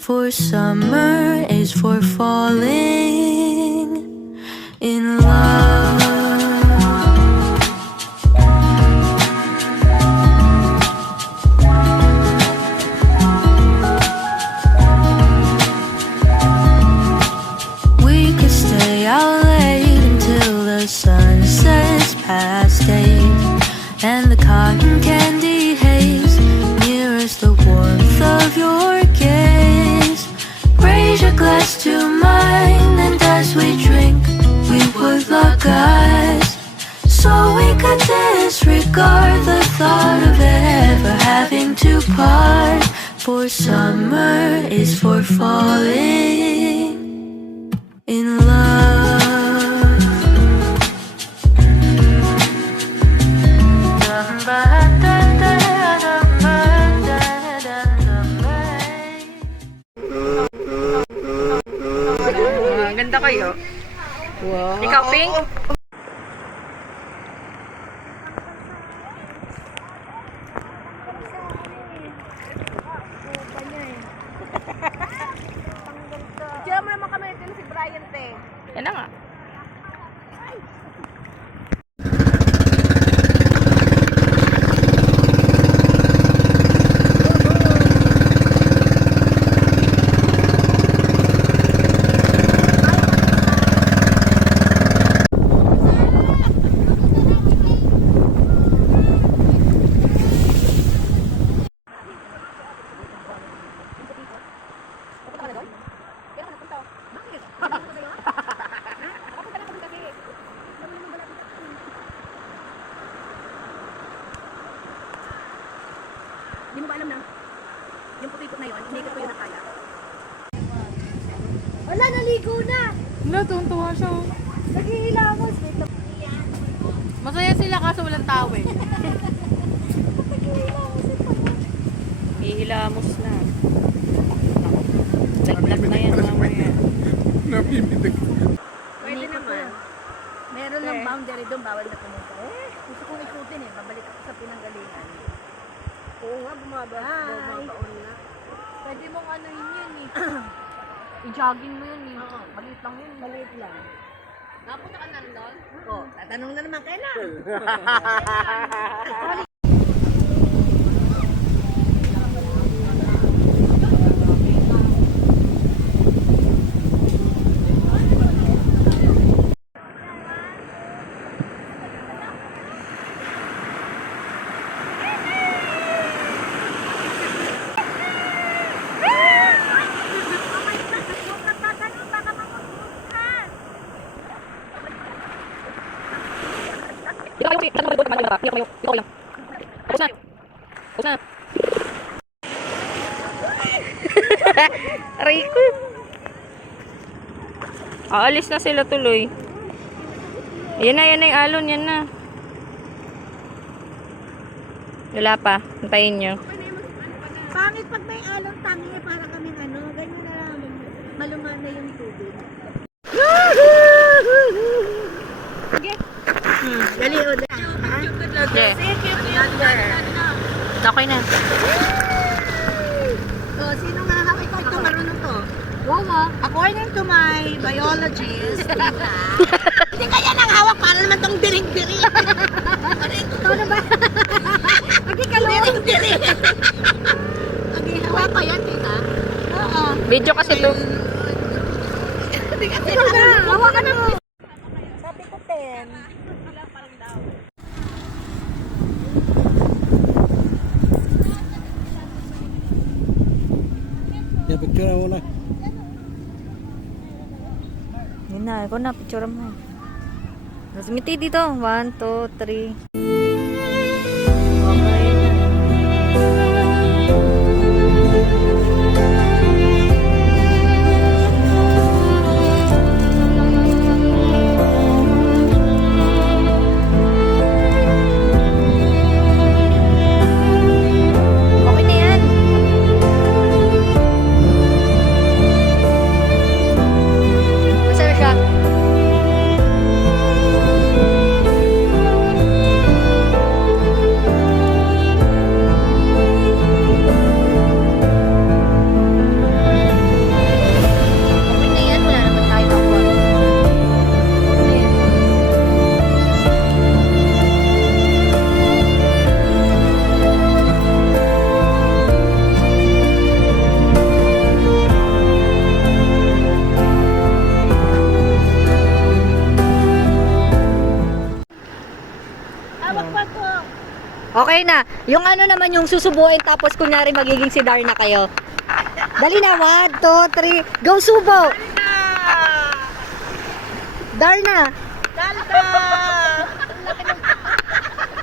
For summer is for falling in love. We could stay out late until the sun sets past 8, and the cotton candy haze mirrors the warmth of your gaze. Raise your glass to mine, and as we drink, we would lock eyes, so we could disregard the thought of ever having to part. For summer is for falling in love. Ganda kayo. Wow. Ikaw, Pink? Diyan mo naman kami ito si Brian, te. Yan na nga. Hindi mo ba alam na yung puti na yun, hindi ko yun nakaya. Wala, naligo na! Natutuwa siya. Naghihilamos. Masaya sila kaso walang tawel. Ihilamos na. Naglag na yan mamaya. Namimitig. Pwede naman. Meron ng boundary doon, bawal na pumunta. Gusto kong ikutin eh, babalik ako sa pinanggalingan. Oo nga, bumabaon na. Pwede mong ano yun eh. I-jogging mo yun eh. Maliit lang yun. Maliit lang. Napunta ka na rin doon? Oo. Tatanong na naman kailan. Rico. Aalis na sila tuloy. Yan na yung alon, yan na. Wala pa. Hintayin nyo. Pangit pag may alon tangi para kami ano, ganyan na lang. Maluman na yung tubig. Sige. Dali o dali. Okay. Okay na. So, sino nga hawak ko? Ito marunong to. Wow. According to my biologist, hindi kaya nang hawak para naman tong diring-diring. Ito na ba? Hindi ka lang. Diring-diring. Okay, hawak pa yan, tita? Oo. Video kasi to. Hindi ka na. Hawak ka na mo. Sabi ko 10. Ya, picture mo na. Yun na, ako na, picture mo. Sumiti dito. 1, 2, 3. Okay na. Okay na yan. Masaya siya. Okay na. Yung ano naman yung susubuin tapos kunyari magiging si Darna kayo. Dali na. 1, 2, 3. Go, subo! Darna! Dalda!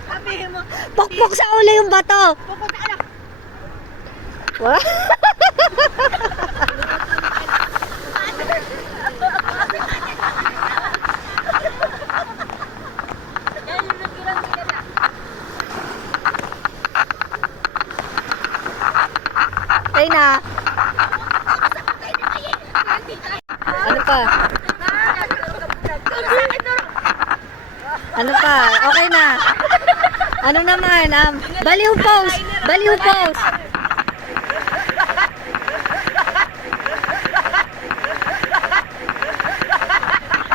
Sabihin mo. Pokpok sa ulo yung bato! Pupunta ka na. What? Yan yung nagkirang nila. Okay na. Ano pa? Ano pa? Okay na. Ano naman? Baliw pose! Baliw pose!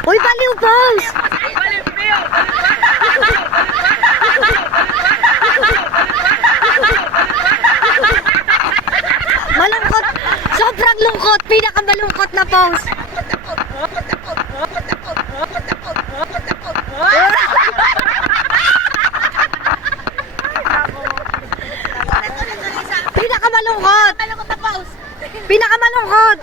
Uy, baliw pose! Malungkot! Sobrang lungkot! Pinakamalungkot na pose! Pinakamalungkot! Malungkot na pause. Pinakamalungkot!